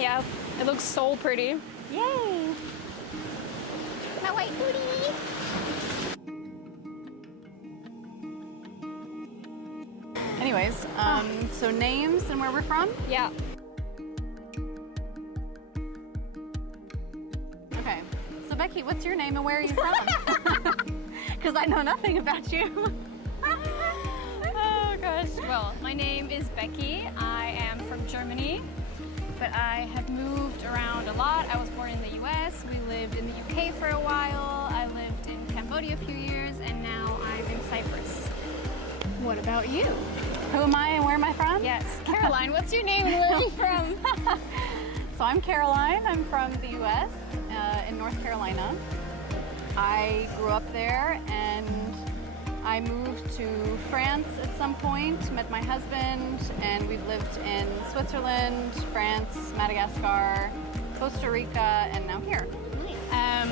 Yeah, it looks so pretty. Yay! My white booty. Anyways, so names and where we're from? Yeah. Okay, so Becky, what's your name and where are you from? Because I know nothing about you. Oh gosh. Well, my name is Becky. I am from Germany, but I have moved around a lot. I was born in the US. We lived in the UK for a while. I lived in Cambodia a few years, and now I'm in Cyprus. What about you? Who am I and where am I from? Yes, Caroline. What's your name and where are you from? So I'm Caroline. I'm from the US, in North Carolina. I grew up there and I moved to France at some point, met my husband, and we've lived in Switzerland, France, Madagascar, Costa Rica, and now here.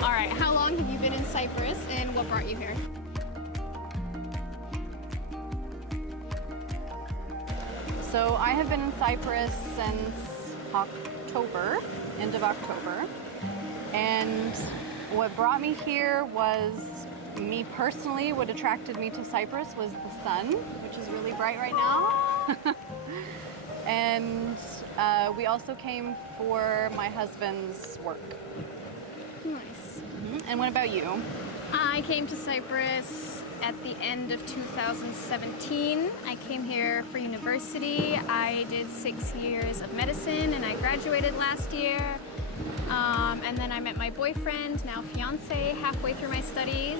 All right, how long have you been in Cyprus and what brought you here? So I have been in Cyprus since October, end of October. And what brought me here was, me personally, what attracted me to Cyprus was the sun, which is really bright right now. And we also came for my husband's work. Nice. And what about you? I came to Cyprus at the end of 2017. I came here for university. I did 6 years of medicine and I graduated last year. And then I met my boyfriend, now fiance, halfway through my studies.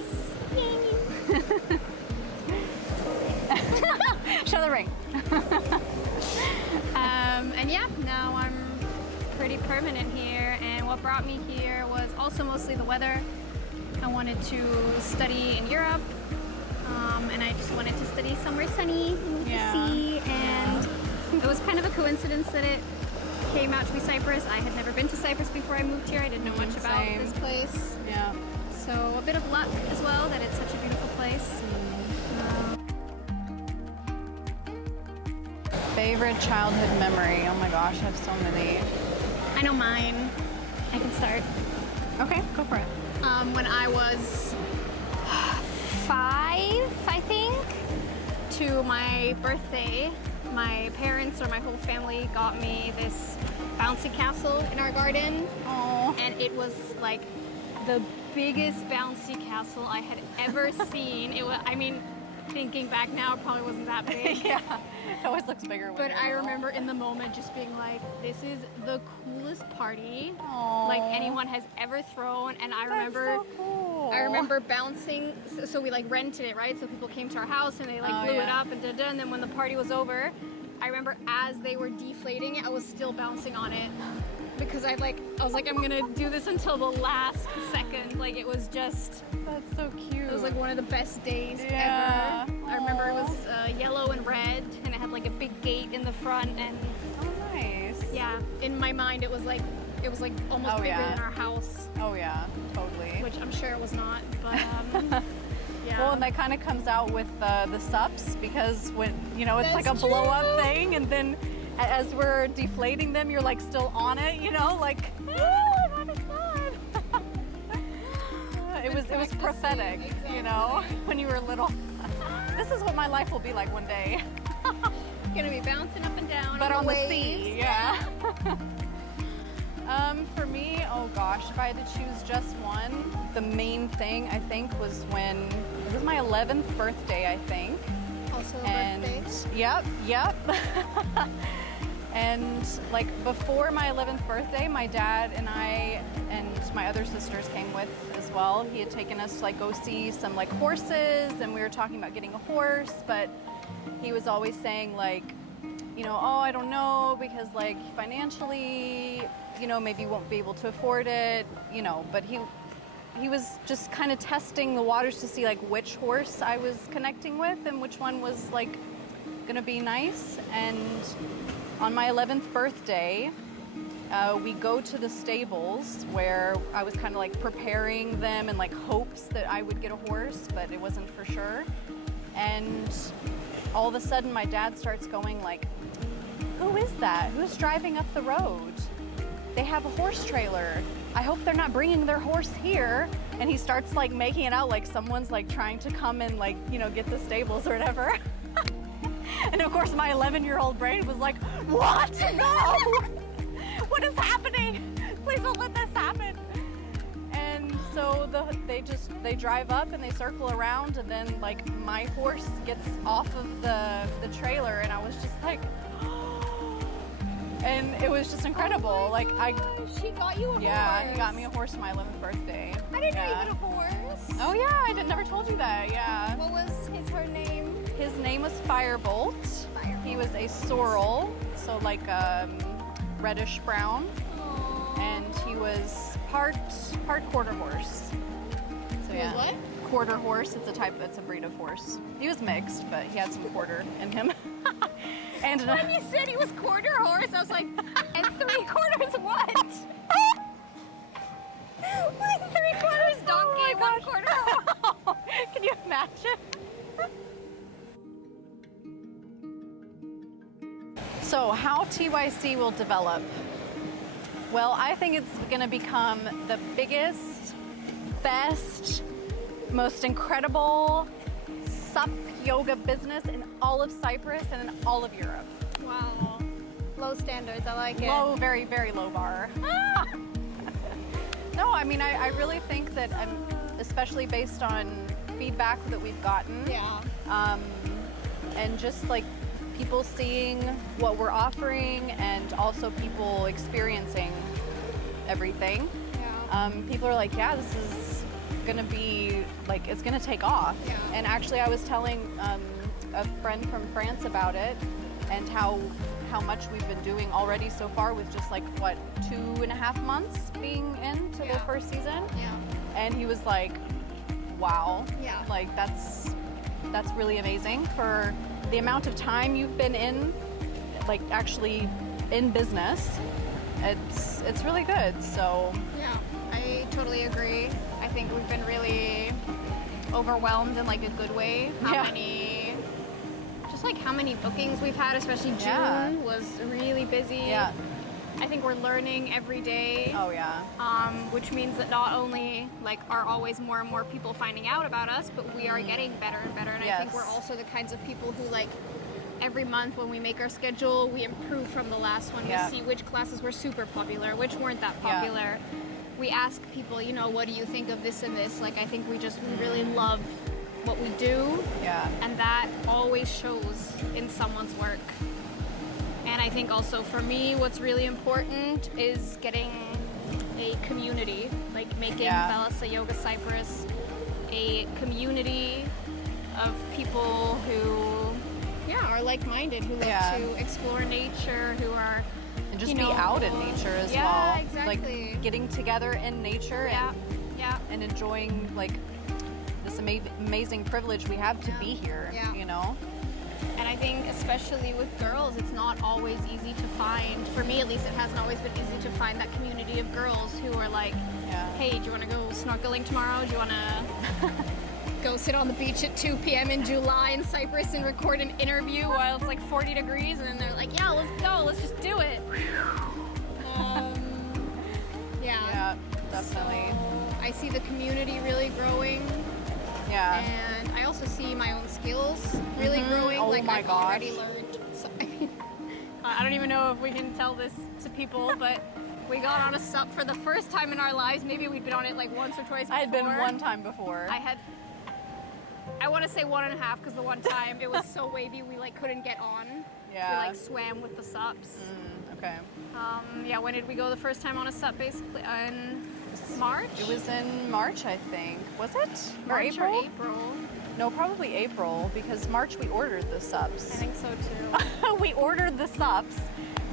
Yay! Show the ring. And yeah, now I'm pretty permanent here. And what brought me here was also mostly the weather. I wanted to study in Europe. And I just wanted to study somewhere sunny with the sea, and it was kind of a coincidence that it came out to be Cyprus. I had never been to Cyprus before I moved here. I didn't know much about this place. Yeah. So a bit of luck as well that it's such a beautiful place. Favorite childhood memory? Oh my gosh, I have so many. I know mine. I can start. Okay, go for it. When I was 5, I think, to my birthday, my parents or my whole family got me this bouncy castle in our garden. Oh. And it was like the biggest bouncy castle I had ever seen. It was, I mean, thinking back now, it probably wasn't that big. Yeah, it always looks bigger when But you're I little. remember in the moment just being like, this is the coolest party Aww. like anyone has ever thrown. And I remember That's so cool. I remember bouncing, so we like rented it, right? So people came to our house and they like blew it up and da-da, and then when the party was over, I remember as they were deflating it, I was still bouncing on it because I was like, I'm gonna do this until the last second. Like it was just, That's so cute. it was like one of the best days ever. Yeah. I remember it was yellow and red, and it had like a big gate in the front, and Oh, nice. yeah, in my mind it was like almost bigger than our house. Oh yeah, totally. Which I'm sure it was not, but yeah. Well, and that kind of comes out with the SUPs, because when, you know, it's like a blow up thing, and then as we're deflating them, you're like still on it, you know, like, I'm having fun. It was prophetic, exactly. You know, when you were little. This is what my life will be like one day. Gonna be bouncing up and down, But on the waves. sea, yeah. For me, oh gosh, if I had to choose just one, the main thing I think was when it was my 11th birthday, I think. Also a birthday. Yep. And like before my 11th birthday, my dad and I and my other sisters came with as well. He had taken us to like go see some like horses, and we were talking about getting a horse, but he was always saying like, you know, oh, I don't know, because like financially, you know, maybe won't be able to afford it, you know, but he was just kind of testing the waters to see like which horse I was connecting with and which one was like gonna be nice. And on my 11th birthday, we go to the stables where I was kind of like preparing them in like hopes that I would get a horse, but it wasn't for sure. And all of a sudden my dad starts going like, who is that? Who's driving up the road? they have a horse trailer. I hope they're not bringing their horse here. And he starts like making it out like someone's like trying to come and like, you know, get the stables or whatever. And of course my 11-year-old brain was like, what? No! What is happening? Please don't let this happen. And so they drive up and they circle around, and then like my horse gets off of the trailer, and I was just like, and it was just incredible. Like She got you a horse. Yeah, he got me a horse for my 11th birthday. I didn't know you had a horse. Oh yeah, I never told you that. Yeah. What was her name? His name was Firebolt. He was a sorrel, so like reddish brown, and he was part quarter horse. So yeah. What? Quarter horse. It's a breed of horse. He was mixed, but he had some quarter in him. And when you said he was quarter horse, I was like, and 3/4 what? Like 3/4 donkey, 1/4 horse. Can you imagine? So how TYC will develop? Well, I think it's going to become the biggest, best, most incredible SUP yoga business in all of Cyprus and in all of Europe. Wow. Low standards, I like it. Low, very, very low bar. No, I mean, I really think that, especially based on feedback that we've gotten, and just like people seeing what we're offering and also people experiencing everything. Yeah. People are like, yeah, this is gonna be like, it's gonna take off. Yeah. And actually I was telling a friend from France about it and how much we've been doing already so far with just like, what, 2.5 months being into the first season. Yeah. And he was like, wow, Yeah. like that's really amazing for the amount of time you've been in, like actually in business. It's really good. So Yeah, I totally agree. I think we've been really overwhelmed in like a good way. How many bookings we've had, especially June was really busy. yeah. I think we're learning every day. Oh yeah. Which means that not only like are always more and more people finding out about us, but we are getting better and better. And I think we're also the kinds of people who like every month when we make our schedule, we improve from the last one. Yeah. We see which classes were super popular, which weren't that popular. We ask people, you know, what do you think of this and this? Like I think we really love what we do. Yeah. And that always shows in someone's work. And I think also for me, what's really important is getting a community, like making Thalassa Yoga Cyprus a community of people who, are like-minded, who love to explore nature, who are, and just be out in nature as well. Yeah, exactly. Like getting together in nature and enjoying like this amazing privilege we have to be here. You know. And I think especially with girls, it's not always easy to find, for me at least, it hasn't always been easy to find that community of girls who are like, hey, do you want to go snorkeling tomorrow? Do you want to go sit on the beach at 2 p.m. in July in Cyprus and record an interview while it's like 40 degrees? And then they're like, yeah, let's go, let's just do it. Yeah, definitely. So I see the community really growing. Yeah. And I also see my own skills really growing. Oh like my I've already learned. So, I mean, I don't even know if we can tell this to people, but we got on a SUP for the first time in our lives. Maybe we'd been on it like once or twice before. I had been one time before. I want to say 1.5 because the one time it was so wavy we like couldn't get on. Yeah. We like swam with the SUPs. Okay. When did we go the first time on a SUP? Basically in March? It was in March, I think. Was it? March or April? Or April. No, probably April, because March we ordered the SUPs. I think so too. We ordered the SUPs,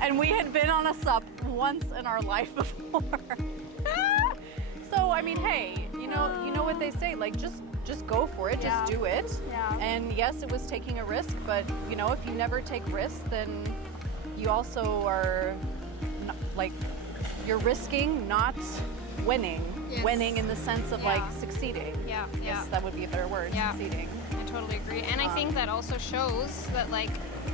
and we had been on a SUP once in our life before. So I mean, hey, you know what they say, like just go for it, just do it. Yeah. And yes, it was taking a risk, but you know, if you never take risks, then you also are like you're risking not winning. Yes. Winning in the sense of like succeeding. Yeah. Yes, that would be a better word. Yeah. Succeeding. I totally agree. And I think that also shows that like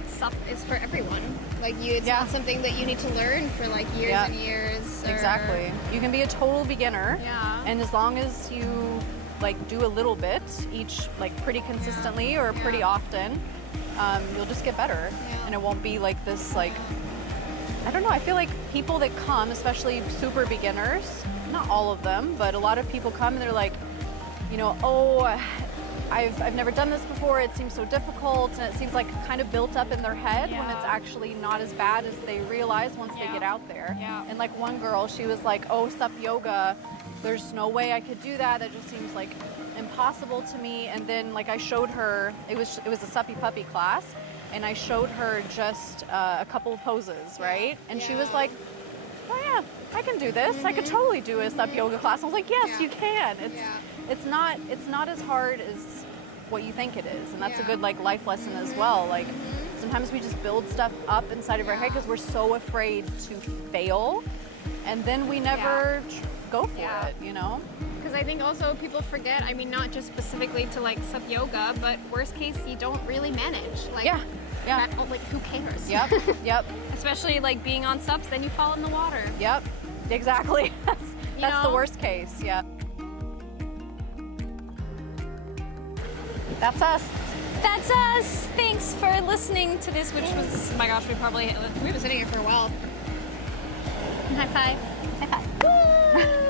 SUP is for everyone. Like it's not something that you need to learn for like years and years. Exactly. You can be a total beginner. Yeah. And as long as you like do a little bit each, like pretty consistently or pretty often, you'll just get better. Yeah. And it won't be like this, like, I don't know, I feel like people that come, especially super beginners, not all of them, but a lot of people come and they're like, you know, oh, I've never done this before, it seems so difficult, and it seems like kind of built up in their head when it's actually not as bad as they realize once they get out there. Yeah. And like one girl, she was like, oh, SUP yoga, there's no way I could do that, that just seems like impossible to me. And then like I showed her, it was a suppy puppy class, and I showed her just a couple of poses, right? And she was like, oh yeah, I can do this. I could totally do a SUP yoga class. I was like, yes, you can. It's not as hard as what you think it is, and that's a good like life lesson as well. Like sometimes we just build stuff up inside of our head because we're so afraid to fail, and then we never go for it, you know? Because I think also people forget, I mean, not just specifically to like SUP yoga, but worst case, you don't really manage. Like, like who cares? Yep. Especially like being on SUPs, then you fall in the water. Yep, exactly. That's the worst case, That's us. That's us. Thanks for listening to this, which was, oh my gosh, we've been sitting here for a while. High five. High five.